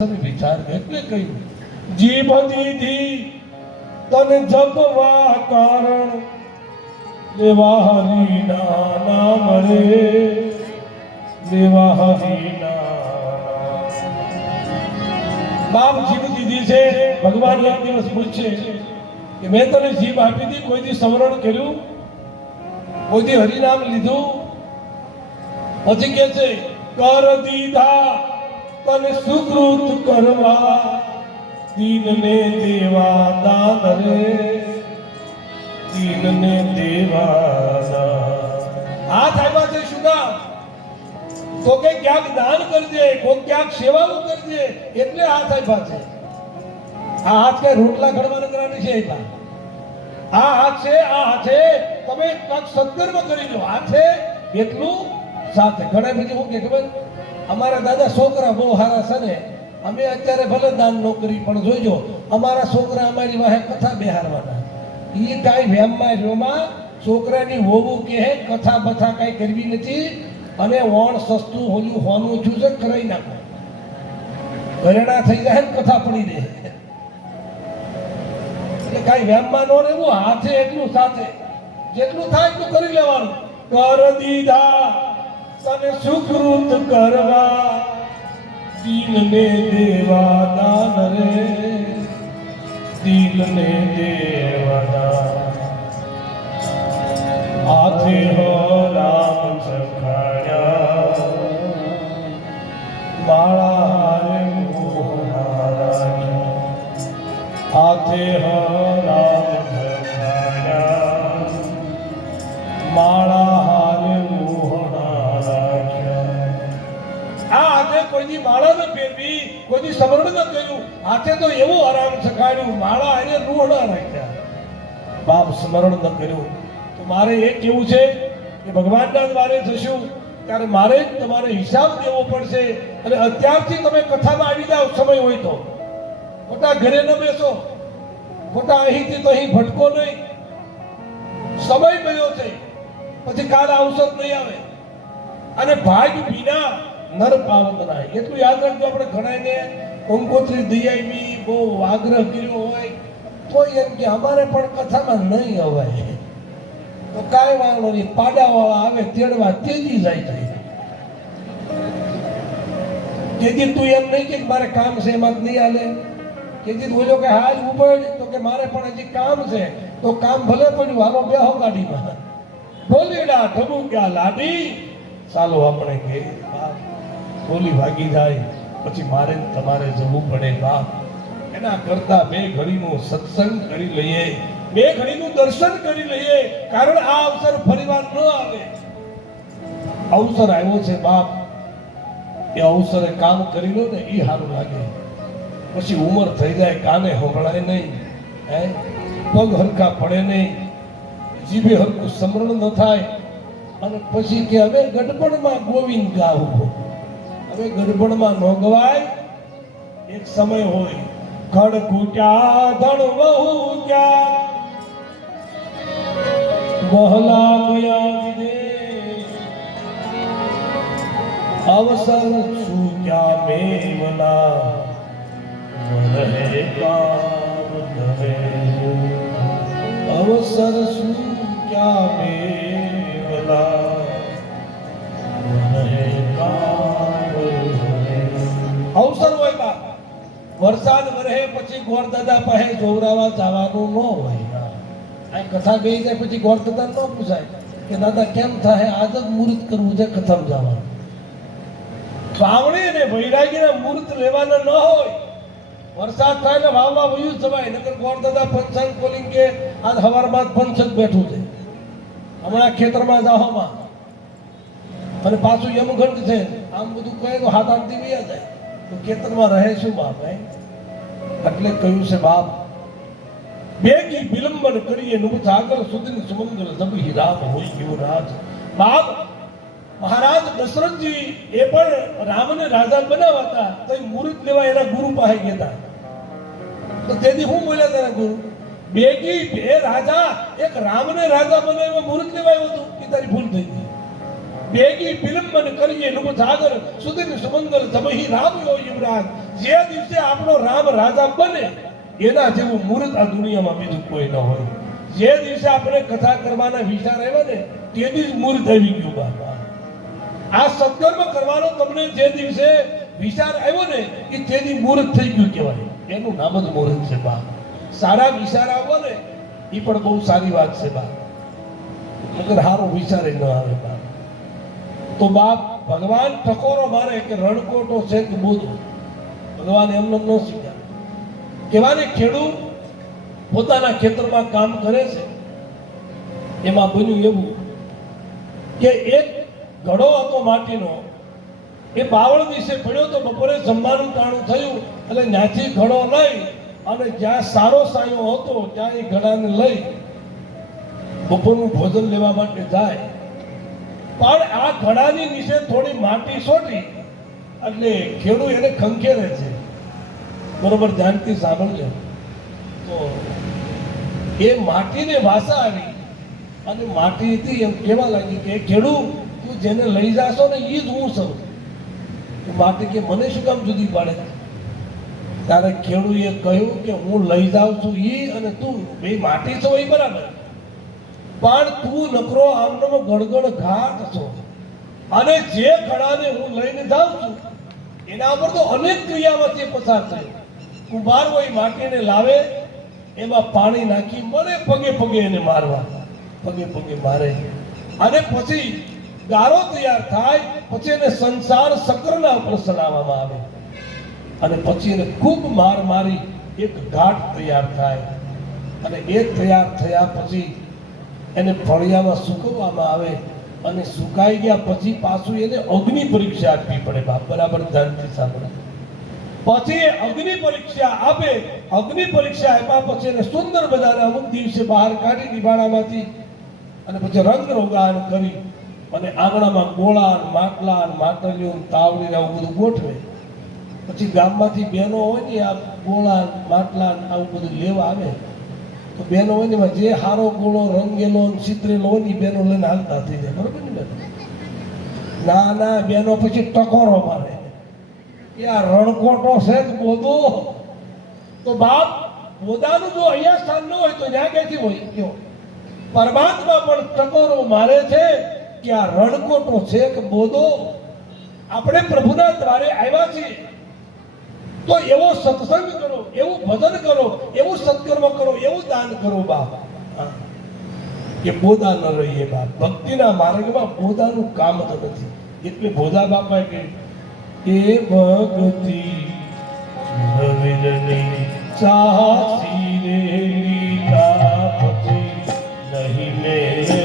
વિચાર એટલે કહ્યું જીભ દીધી તને જપવા કારણ લેવા હરિના નામ રે લેવા હરિના બાપ જીભ દીધી છે, ભગવાન એક દિવસ પૂછશે કે મેં તને જીભ આપી હતી કોઈ દી સમરણ કર્યું? કોઈ દી હરિનામ લીધું? પછી કે છે, કર દીધા. તને સુકૃત કરવા, દીનને દેવા દાન રે. દીનને દેવા દાન. હાથ આવ્યા છે શું કામ? તો કે ક્યાંક દાન કરજે કોઈ ક્યાંક સેવાઓ કરજે, એટલે હાથ આપ્યા છે. આ હાથ કઈ રોટલા ઘડવા કરવાની છે એટલા. આ હાથ છે, આ હાથે તમે કાંઈક સત્કર્મ કરી લો. હાથે એટલું સાથે. ઘણા બીજું શું કે ખબર? અમારા દાદા છોકરા બહુ સારા છે ને. અમે અત્યારે ભલે દાન નોકરી પણ જોઈજો અમારા છોકરા અમારી વાહે કથા બેહારવાના. એ કાંઈ વ્યામમાં વ્યોમાં છોકરાની હોવું કે કથા બથા કાંઈ કરવી નથી અને વણ સસ્તું હોલું હોનું છું છે કરાવી નાખો. ઘરેણા થઈ જાય ને કથા પડી રહે. એટલે કાંઈ વ્યામમાં ન રહેવું, હાથે એટલું સાથે. જેટલું થાય એટલું કરી લેવાનું. કર દીધા. તને સુકૃત કરવા દીનને દેવા દાન રે. દીનને દેવા દાન. હાથે હો રામ સખાયા માળા હારે મોહના હાથે હો રામ સખાયા માળા હાથે કોઈની માળા ન પહેરવી કોઈની સમરણ ન કર્યું, હાથે તો એવો આરામ શખાડ્યું માળા એને રૂહણા રાખ્યા. બાપ સ્મરણ ન કર્યું. તો મારે એ કેવું છે કે ભગવાનના દ્વારે જશું, ત્યારે મારે જ તમારે હિસાબ દેવો પડશે અને અત્યારથી તમે કથામાં આવી જાઓ, સમય હોય તો. ખોટા ઘરે ન બેસો. ખોટા અહીંથી તો અહીં ભટકો નહીં. સમય ગયો છે. પછી કાલ અવસર નહીં આવે. અને ભાગ વિના નર પાવત નાય એટલું યાદ રાખજો આપણે ઘણાને કંકોત્રી દઈ આવી બહુ આગ્રહ કર્યો હોય તો એમ કે અમારે પણ કથામાં નહીં અવાય. તો કાંઈ વાંધો નહીં, પાડાવાળા આવે તેડવા તેજી જાય છે. તેથી તું એમ નહીં કે મારે કામ છે, એમાં નહીં હાલે. તેથી બોલ્યો કે હાલ ઊભો તો કે મારે પણ હજી કામ છે, તો કામ ભલે પડ્યું, હાલો બેહો ગાડીમાં. બોલીડા ઢબુક્યા લાડી ચાલો આપણે કે બોલી ભાગી જાય, પછી મારે તમારે જવું પડે બાપ. એના કરતા બે ઘડીનો સત્સંગ કરી લઈએ, બે ઘડીનું દર્શન કરી લઈએ, કારણ આ અવસર ફરીવાર ન આવે. અવસર આવ્યો છે બાપ. એ અવસરે કામ કરી લો ને એ સારું લાગે. પછી ઉંમર થઈ જાય, કાને સંભળાય નહીં, હે? પગ હરખા પડે નહીં, જીભે હરખું સમરણ ન થાય. અને પછી કે હવે ગડબડમાં ગોવિંદ ગાવું હવે ગડબડમાં ન ગવાય એક સમય હોય. ખડ કૂટ્યા ધણ વહુ ક્યાં બહલા ગયા વિદેશ અવસર ચૂક્યા મેવના. વરહે કામ ધરે. અવસર ચૂક્યા મેવના વરસાદ વરહે પછી ગોળદાદા પાસે જોવરાવા જવાનું ન હોય. આ કથા ગઈ જાય પછી ગોળ દાદા ન પૂછાય કે દાદા કેમ થાય? આજ જ મુહૂર્ત કરવું છે કથામાં જવાનું. વાવણી ને વૈરાગીના મુહૂર્ત લેવાના ન હોય. વરસાદ થાય ને વાવવા વયું જવાય, નકર ગોળ દાદા પંચાંગ કોલિંગ કે આજ હવારમાં પંચક બેઠું છે. હમણાં ખેતરમાં જાહોમાં અને પાછું યમઘંટ છે. આમ બધું કહે તો હાથ આમથી વયા જાય. તો ખેતરમાં રહે શું બાપ, હે? એટલે કહ્યું છે, બાપ, બેગી વિલંબન કરીએ નું સાગર સુધી સુમંગલ દબી રામ હોય ગયો રાજ. બાપ, મહારાજ દશરથજી એ પણ રામને રાજા બનાવતા તો એ મુહૂર્ત લેવા એના ગુરુ પાસે ગયા તો તેથી હું બોલ્યા તારા ગુરુ, બેગી બે રાજા, એક રામને રાજા બનાવ્યો મુહૂર્ત લેવાયું હતું એ તારી ભૂલ થઈ ગઈ? બેગી વિલંબન કરીએ નુપ સાગર સુધી સુમંગલ જબહી રામ યો યુવરાજ. જે દિવસે આપણો રામ રાજા બને, એના જેવું મુહૂર્ત આ દુનિયામાં બીજું કોઈ ન હોય. જે દિવસે આપણે કથા કરવાના વિચાર આવ્યા ને તેથી જ મુહૂર્ત આવી ગયું બાપા. આ સત્કર્મ કરવાનો તમને જે દિવસે વિચાર આવ્યો ને, એ તેથી મુહૂર્ત થઈ ગયું કહેવાય. એનું નામ જ મુહૂર્ત છે બા સારા વિચાર આવો ને, એ પણ બહુ સારી વાત છે બા મગર સારો વિચાર ન આવે બા તો બાપ, ભગવાન ટકોરો મારે કે રણકોટો છે કે બોધો ભગવાન એમને ન શીખ્યા કહેવાને ખેડૂત પોતાના ખેતરમાં કામ કરે છે. એમાં બન્યું એવું કે એક ઘડો હતો માટીનો. એ બાવળ વિશે પડ્યો તો બપોરે જમવાનું ટાણું થયું, એટલે ત્યાંથી ઘડો લઈ અને જ્યાં સારો સાયો હતો, ત્યાં એ ઘડાને લઈ બપોરનું ભોજન લેવા માટે જાય. પણ આ ઘડાની નીચે થોડી માટી સોટી એટલે ખેડૂત એને ખંખેરે છે. બરોબર, ધ્યાનથી સાંભળજો. તો એ માટીને વાસા આવી અને માટીથી એમ કહેવા લાગી કે ખેડૂત તું જેને લઈ જાશો ને એ જ હું છું. માટી કે, મને શું કામ જુદી પાડે? ત્યારે ખેડૂએ કહ્યું કે, હું લઈ જાઉં છું એ અને તું, બે માટી છો એ બરાબર. પણ તું નકરો આમનો ગળગળ ઘાટ છો. અને જે ઘડાને હું લઈને જાઉં છું, એના પર તો અનેક ક્રિયામાંથી પસાર થાય. કુંભાર હોય માટીને લાવે, એમાં પાણી નાખી મને પગે પગે એને મારવા. પગે પગે મારે. અને પછી ગારો તૈયાર થાય, પછી એને સંસાર ચક્રના ઉપર ચડાવવામાં આવે. અને પછી એને ખૂબ માર મારી એક ઘાટ તૈયાર થાય. અને એ તૈયાર થયા પછી એને ફળિયામાં સૂકવવામાં આવે અને સુકાઈ ગયા પછી પાછું એને અગ્નિ પરીક્ષા આપવી પડે. બાપ, બરાબર ધ્યાનથી સાંભળે. પછી અગ્નિ પરીક્ષા આપે. અગ્નિ પરીક્ષા આપ્યા પછી એને સુંદર બધાને અમુક દિવસે બહાર કાઢી નિભાણામાંથી અને પછી રંગ રોગાન કરી અને આંગણામાં ગોળા માટલા માટલીઓ ને તાવડી આવું બધું ગોઠવે. પછી ગામમાંથી બહેનો હોય ને, આ ગોળા માટલા આવું બધું લેવા આવે. તો બહેનો હોય ને જે હારો, ગોળો, રંગેલો ચિત્રેલો હોય ને એ બહેનો લઈને હાલતા થઈ જાય. બરોબર ને બેન? ના ના બહેનો પછી ટકોરો મારે. આ રણકોટો છે જ બોધો તો બાપ બોધાનું જો અહીંયા સ્થાન ન હોય તો ત્યાં ક્યાંથી હોય? કયો? પરમાત્મા પણ ટકોરો મારે છે કે આ રણકોટો છે કે બોધો આપણે પ્રભુના દ્વારે આવ્યા છીએ. તો એવો સત્સંગ કરો, એવું ભજન કરો, એવું સત્કર્મ કરો, એવું દાન કરો બાપ. એ બોધા ન રહીએ બાપ. ભક્તિના માર્ગમાં બોધાનું કામ જ નથી. એટલે બોધા બાપા કે એ ભક્તિ રવિરની સાસી રે પછી નહીં મેરે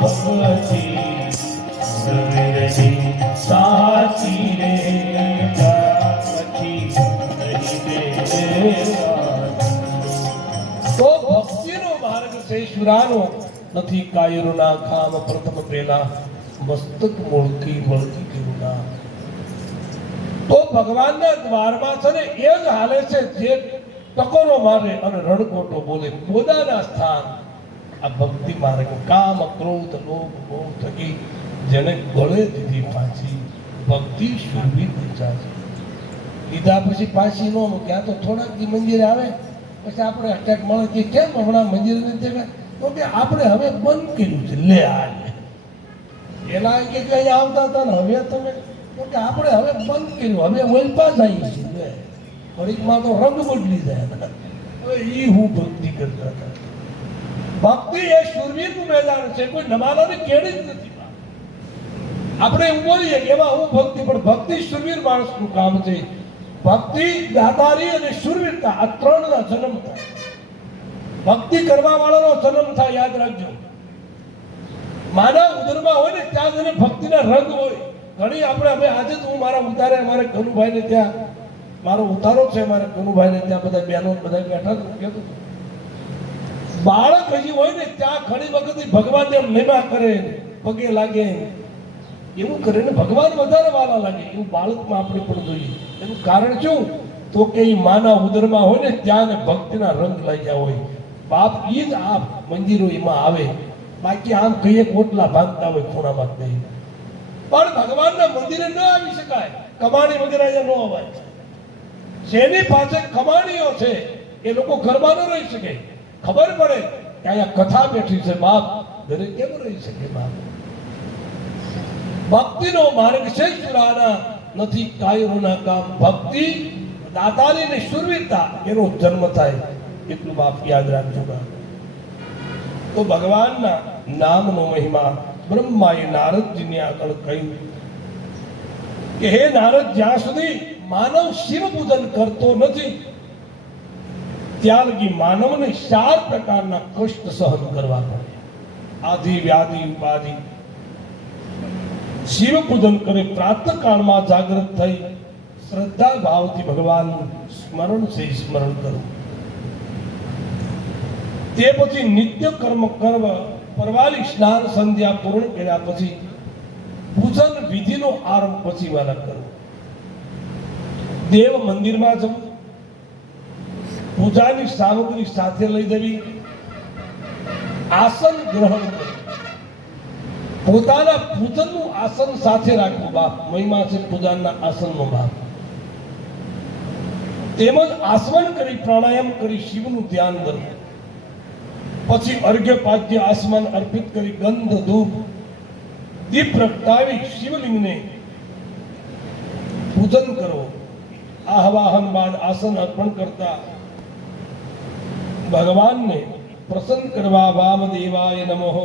તો ભક્તિનો માર્ગ ખામ, પ્રથમ પેલા મસ્તક મોળકી મળતી કરુણા. તો ભગવાનના દ્વારમાં છે ને, એ જ હાલે છે જે ટકોરો મારે અને રણકોટો બોલે. પોતાના સ્થાન આ ભક્તિ માર્ગ, કામ ક્રોધ, લોભ, મોહ થકી જેને ગળે દીધી પાછી ભક્તિ શુરવી પૂજા છે લીધા પછી પાછી નો ક્યાં તો થોડાક દી મંદિરે આવે, પછી આપણે અટેક મળે કે કેમ હમણાં મંદિર નથી? તો કે આપણે હવે બંધ કર્યું છે, લે આ. એના કે અહીંયા આવતા હતા ને હવે તમે, તો કે આપણે હવે બંધ કર્યું, હવે ઓલપા જઈએ છીએ ઘડીકમાં તો રંગ બદલી જાય હવે એ હું ભક્તિ કરતા હતા ભક્તિ એ શુરવીરનું મેદાન છે, કોઈ નમાલાની કેડી જ નથી આપણે એવું બોલીએ કે એમાં હું ભક્તિ, પણ ભક્તિ શુરવીર માણસનું કામ છે. ભક્તિ, દાતારી અને શૂરવીરતા આ ત્રણના જન્મ થાય. ભક્તિ કરવા વાળાનો જન્મ થાય, યાદ રાખજો. માનવ ઉદરમાં હોય ને, ત્યાં જઈને ભક્તિના રંગ હોય. ઘણી આપણે હવે આજે જ હું મારા ઉતારે, અમારે કનુભાઈને ત્યાં, મારો ઉતારો છે મારા કનુભાઈને ત્યાં બધા બહેનો બધા બેઠા હતું, હું હતું હતો. બાળક હજી હોય ને, ત્યાં ઘણી વખત ભગવાન એમ નિમા કરે, પગે લાગે. એવું કરે ને ભગવાન વધારે વાલા લાગે. એવું બાળકમાં આપણે પણ જોઈએ. એનું કારણ શું? તો કે એ માના ઉદરમાં હોય ને, ત્યાં ને ભક્તિના રંગ લાગ્યા હોય. બાપ એ જ આ મંદિરો એમાં આવે. બાકી આમ કહીએ કોટલા ભાગતા હોય, ખૂણામાં જ નહીં. પણ ભગવાનના મંદિરે ન આવી શકાય. કમાણી વગેરે અહીંયા ન અવાય. જેની પાસે કમાણીઓ છે, એ લોકો ઘરમાં ન રહી શકે. ખબર પડે કે અહીંયા કથા બેઠી છે બાપ. દરેક કેમ રહી શકે બાપ? ભક્તિનો માર્ગ છે ચુરાના નથી કાયરોના કામ. ભક્તિ દાતાની ને શુરવીરતા, એનો જન્મ થાય. એટલું બાપ યાદ રાખજો તો ભગવાનના નામનો મહિમા બ્રહ્માએ નારદજીને આગળ કહ્યું કે, હે નારદ, જ્યાં સુધી માનવ શિવ પૂજન કરતો નથી ત્યાં લગી માનવને ચાર પ્રકારના કષ્ટ સહન કરવા પડે આધિ, વ્યાધિ, ઉપાધિ. શિવ પૂજન કરે પ્રાતઃ કાળમાં જાગૃત થઈ, શ્રદ્ધા ભાવથી ભગવાનનું સ્મરણ છે સ્મરણ કરવું તે પછી નિત્ય કર્મ કર્મ પરવાલી સ્નાન સંધ્યા પૂર્ણ કર્યા પછી પૂજન વિધિનો આરંભ પછી વાલા કરવો દેવ મંદિરમાં જવું પૂજાની સામગ્રી સાથે લઈ જવી આસન ગ્રહણ પોતાના પૂજનનું આસન સાથે રાખવું. બાપ, મહિમા છે પૂજાના આસનનો બાપ. તેમજ આસમન કરી, પ્રાણાયામ કરી, શિવનું ધ્યાન કરવું. પછી અર્ઘ્ય, પાદ્ય, આસમાન અર્પિત કરી, ગંધ, ધૂપ, દીપ પ્રગટાવી, શિવલિંગને પૂજન કરો આહવાહન બાદ આસન અર્પણ કરતા ભગવાનને પ્રસન્ન કરવા વામદેવાય નમઃ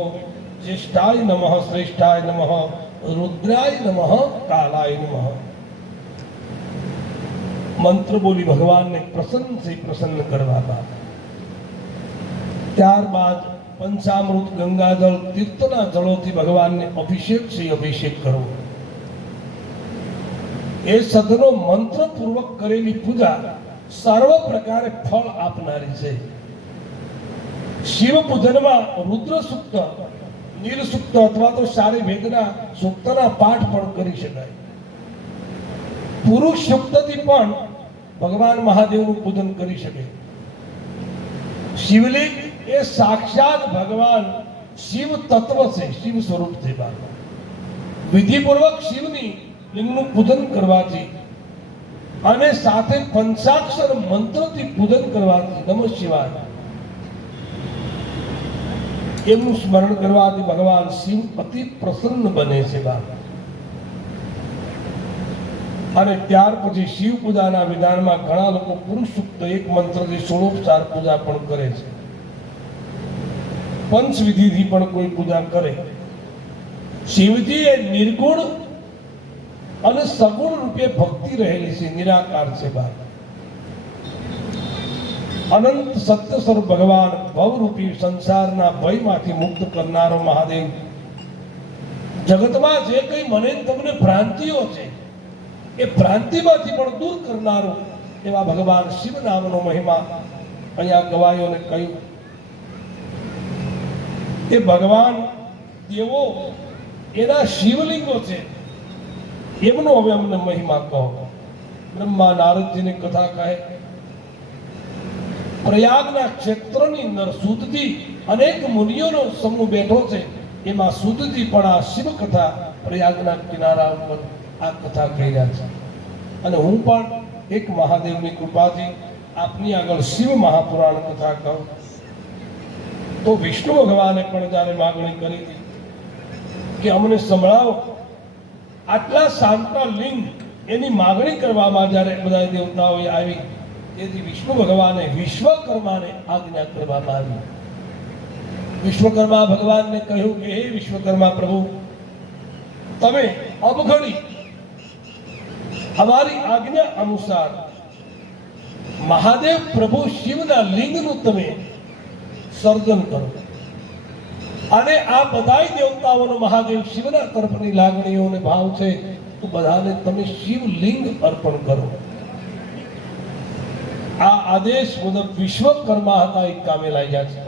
જ્યેષ્ઠાય નમઃ શ્રેષ્ઠાય નમઃ રુદ્રાય નમઃ કાલાય નમઃ મંત્ર બોલી ભગવાનને પ્રસન્ન છે પ્રસન્ન કરવા બાદ ત્યારબાદ પંચામૃત ગંગાજળ તીર્થના જળોથી ભગવાનને અભિષેક છે અભિષેક કરવો એ સદનો મંત્રપૂર્વક કરેલી પૂજા સર્વ પ્રકારે ફળ આપનારી છે શિવ પૂજનમાં રુદ્ર સૂક્ત નીલ સૂક્ત અથવા તો સારી વેદના સૂક્તના પાઠ પણ કરી શકાય પુરુષ સૂક્તથી પણ ભગવાન મહાદેવનું પૂજન કરી શકે શિવલિંગ એ સાક્ષાત ભગવાન શિવ તત્વ છે શિવ સ્વરૂપ છે બાપા વિધિપૂર્વક શિવની લિંગનું પૂજન કરવાથી અને સાથે પંચાક્ષર મંત્રથી પૂજન કરવાથી નમઃ શિવાય એમનું સ્મરણ કરવાથી ભગવાન શિવ અતિ પ્રસન્ન બને છે અને ત્યાર પછી શિવ પૂજાના વિધાનમાં ઘણા લોકો પુરુષ સૂક્ત એક મંત્રથી સોળોપચાર પૂજા પણ કરે છે. પંચવિધિથી પણ કોઈ પૂજા કરે. શિવજી એ નિર્ગુણ અને સગુણ રૂપે ભક્તિ રહેલી છે, નિરાકાર છે બા અનંત સત્ય સ્વરૂપ ભગવાન ભવરૂપી સંસારના ભયમાંથી મુક્ત કરનારો મહાદેવ. જગતમાં જે કંઈ મને તમને ભ્રાંતિઓ છે, એ ભ્રાંતિમાંથી પણ દૂર કરનારો એવા ભગવાન શિવ નામનો મહિમા અહીંયા ગવાયોને કહ્યું એ ભગવાન દેવો, એના શિવલિંગો છે, એમનો હવે અમને મહિમા કહો. બ્રહ્મા નારદજીની કથા કહે પ્રયાગના ક્ષેત્રની અંદર સુદજી અનેક મુનિઓનો સમૂહ બેઠો છે. એમાં સુદજી પણ આ શિવ કથા પ્રયાગના કિનારા ઉપર આ કથા કહી રહ્યા છે. અને હું પણ એક મહાદેવની કૃપાથી આપની આગળ શિવ મહાપુરાણ કથા કહું. તો વિષ્ણુ ભગવાને પણ જ્યારે માગણી કરી હતી કે અમને સંભળાવો, આટલા શાંતા લિંગ એની માગણી કરવામાં જ્યારે બધા દેવતાઓએ આવી તેથી વિષ્ણુ ભગવાને વિશ્વકર્માને આજ્ઞા કરવામાં આવી. વિશ્વકર્મા ભગવાનને કહ્યું કે, હે વિશ્વકર્મા પ્રભુ, તમે અબઘડી અમારી આજ્ઞા અનુસાર મહાદેવ પ્રભુ શિવના લિંગનું તમે સર્જન કરો. અને આ બધાય દેવતાઓનો મહાદેવ શિવના તરફની લાગણીઓ અને ભાવ છે, તો બધાને તમે શિવલિંગ અર્પણ કરો. આ આદેશ મુજબ વિશ્વકર્મા હતા એ કામે લાગ્યા છે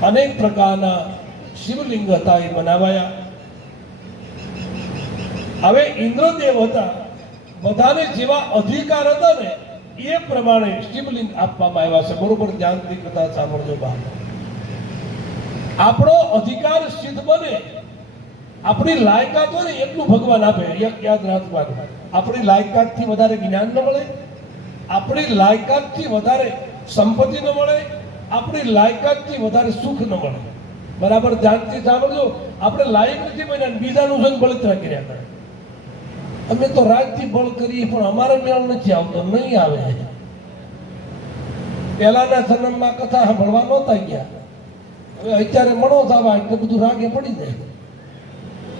અનેક પ્રકારના શિવલિંગ હતા એ બનાવાયા. હવે ઇન્દ્રદેવ હતા, બધાને જેવા અધિકાર હતા ને, એ પ્રમાણે શિવલિંગ આપવામાં આવ્યા છે. બરોબર ધ્યાનથી કથા સાંભળજો બા. આપણો અધિકાર સિદ્ધ બને. આપણી લાયકાત હોય એટલું ભગવાન આપે. એક યાદ રાખવાનું. આપણી લાયકાતથી વધારે જ્ઞાન ન મળે. આપણી લાયકાતથી વધારે સંપત્તિ ન મળે, આપણી લાયકાતથી વધારે સુખ ન મળે. બરાબર? ધ્યાનથી સાંભળજો. આપણે લાયક નથી બન્યા બીજાનું જન બળતરા કર્યા કરે અમે તો રાજથી બળ કરીએ પણ અમારે મેળ નથી આવતો, નહીં આવે. પહેલાના જન્મમાં કથા સાંભળવા નહોતા ગયા. હવે અત્યારે મણો થવા એટલે બધું રાગે પડી જાય.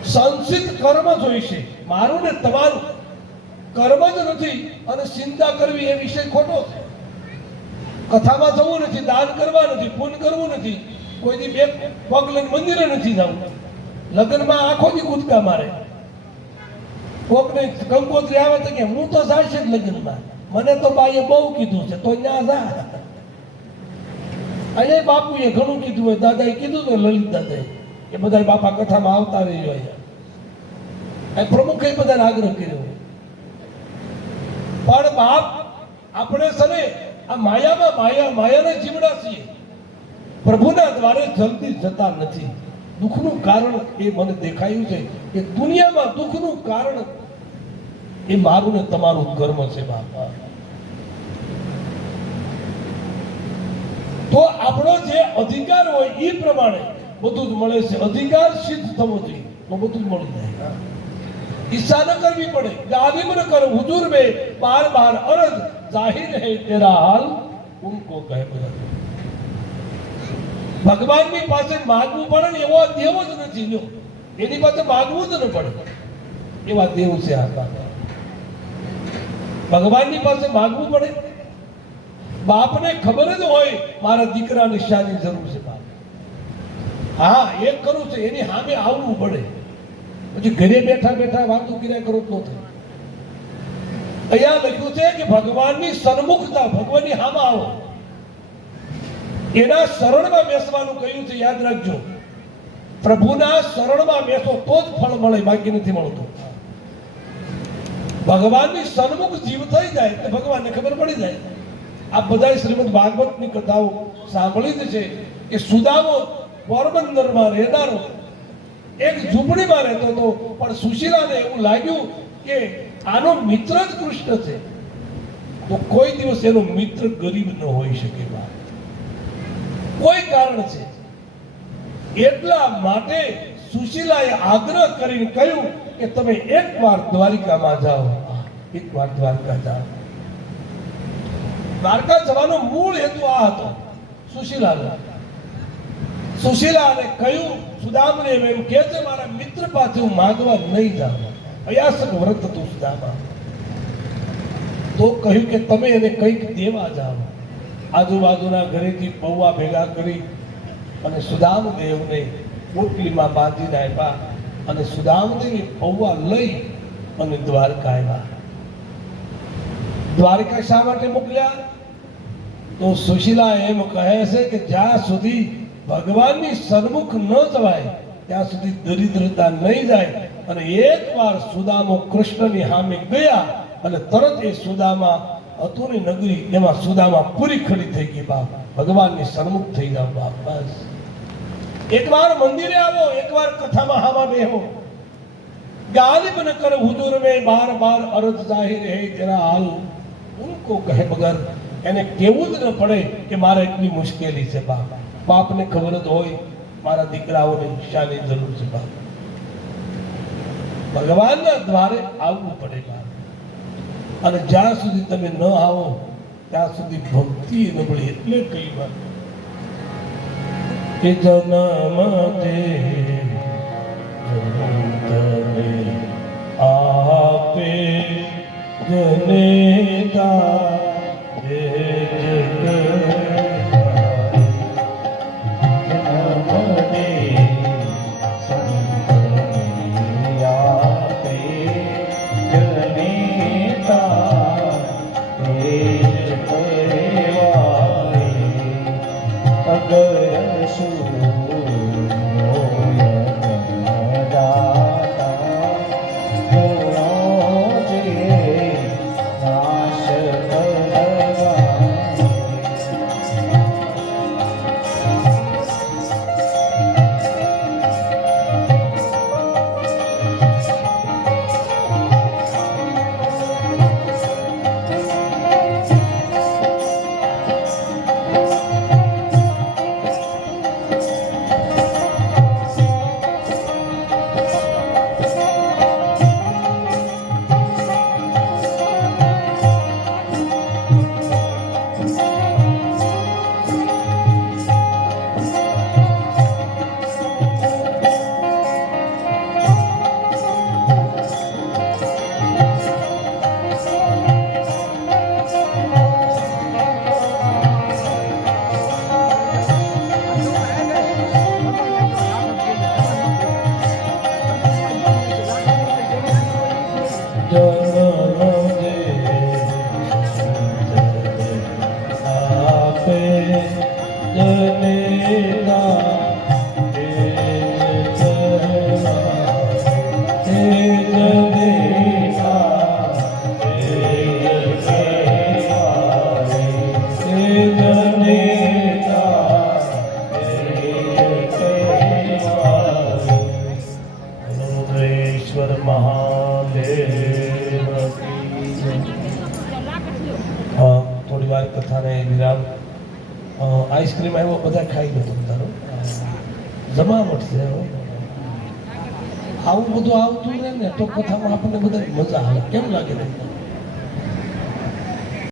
સંસિત કર્મ જોઈશે. મારું ને તમારું. કર્મ જ નથી અને ચિંતા કરવી એ વિષય ખોટો છે. કથામાં જવું નથી, દાન કરવા નથી પૂન કરવું નથી કોઈ દી બે પગ લઈને મંદિરે નથી જવું. લગ્નમાં આખો દી કૂદકા મારે. કોકને કંકોત્રી આવે તો કે હું તો જાશે જ લગ્નમાં. મને તો બાઈએ બહુ કીધું છે, તો ત્યાં જા. અહીંયા બાપુએ ઘણું કીધું હોય, દાદાએ કીધું તો લલિત દાદાએ. એ બધા બાપા કથામાં આવતા રહી હોય પ્રમુખે બધાને આગ્રહ કર્યો. પણ બાપ, આપણે સને આ માયામાં માયા, માયાને જીવડા છીએ. પ્રભુના દ્વારે જલ્દી જતા નથી. દુઃખનું કારણ એ મને દેખાયું છે કે દુનિયામાં દુઃખનું કારણ એ મારું ને તમારું કર્મ છે, બાપા. તો આપણો જે અધિકાર હોય એ પ્રમાણે બધું જ મળે છે. અધિકાર સિદ્ધ થવો જોઈએ. તો બધું જ મળી ઈચ્છા ન કરવી પડે. ગાદી ન કર, હુજુર મે બાર બાર, અરજ. જાહિર હે તેરા હાલ, ઉનકો કહે ભગવાનની પાસે માગવું પડે ને એવો દેવ જ નથી જો એની પાસે માગવું જ ન પડે. એવા દેવ છે આ ભગવાનની પાસે માગવું પડે. બાપને ખબર જ હોય મારા દીકરાની શાની જરૂર છે બાપ. હા એ કરું છે, એની સામે આવવું પડે. પછી ઘરે બેઠા બેઠા વાતું કર્યા કરો તો થાય. અહીંયા લખ્યું છે કે ભગવાનની સન્મુખતા, ભગવાનની હામ આવો. એના શરણમાં બેસવાનું કહ્યું છે, યાદ રાખજો. પ્રભુના શરણમાં બેસો તો જ ફળ મળે, બાકી નથી મળતું. ભગવાનની સન્મુખ જીવ થઈ જાય તો ભગવાનને ખબર પડી જાય. આ બધા શ્રીમદ ભાગવતની કથાઓ સાંભળી જ છે કે સુદામો પોરબંદરમાં રહેનારો એક ઝૂંપડીમાં રહેતો હતો, પણ સુશીલાને એવું લાગ્યું કે આનો મિત્ર જ કૃષ્ણ છે. તો કોઈ દિવસ એનો મિત્ર ગરીબ ન હોઈ શકે કોઈ કારણ છે? એટલા માટે સુશીલાએ આગ્રહ કરીને કહ્યું કે તમે એકવાર દ્વારિકામાં જાઓ. એકવાર દ્વારકા જાઓ. દ્વારકા જવાનો મૂળ હેતુ આ હતો, સુશીલાનો. સુશીલાને કહ્યું સુદામને એમ કે છે, મારા મિત્ર પાસે હું માંગવા નહીં જાઉં. અયાસક વ્રત હતું સુદામા. તો કહ્યું કે, તમે એને કંઈક દેવા જાઓ. આજુબાજુના ઘરેથી પૌવા ભેગા કરી અને સુદામદેવને પોટલીમાં બાંધીને આપ્યા અને સુદામદેવે પૌવા લઈ અને દ્વારકા આવ્યા. દ્વારકા શા માટે મોકલ્યા? તો સુશીલા એમ કહે છે કે જ્યાં સુધી ભગવાનની સન્મુખ ન જવાય ત્યાં સુધી દરિદ્રતા નહીં જાય. અને એકવાર સુદામો કૃષ્ણની હામે ગયા અને તરત એ સુદામા અતુની નગરી, એમાં સુદામા પૂરી ખડી થઈ ગઈ, બાપ. ભગવાનની સન્મુખ થઈ જાવ બાપ, બસ. એકવાર મંદિરે આવો, એકવાર કથામાં હામા બેહો. ગાલિબ ન કર હુજુર મે બાર બાર અરજ જાહિર હે જરા હાલ. ઉनको કહે બગર, એને કેવું જ ન પડે કે મારે એટલી મુશ્કેલી છે, બાપા. બાપને ખબર જ હોય, મારા દીકરાઓને શાની જરૂર છે બાપ. ભગવાનના દ્વારે આવવું પડે બાપ. અને જ્યાં સુધી તમે ન આવો, ત્યાં સુધી ભક્તિ નબળી એટલે કઈ વાત કે જન્મ દે આપે જનેતા તો કથામાં આપણને બધા મજા આવે. કેમ લાગે તમને?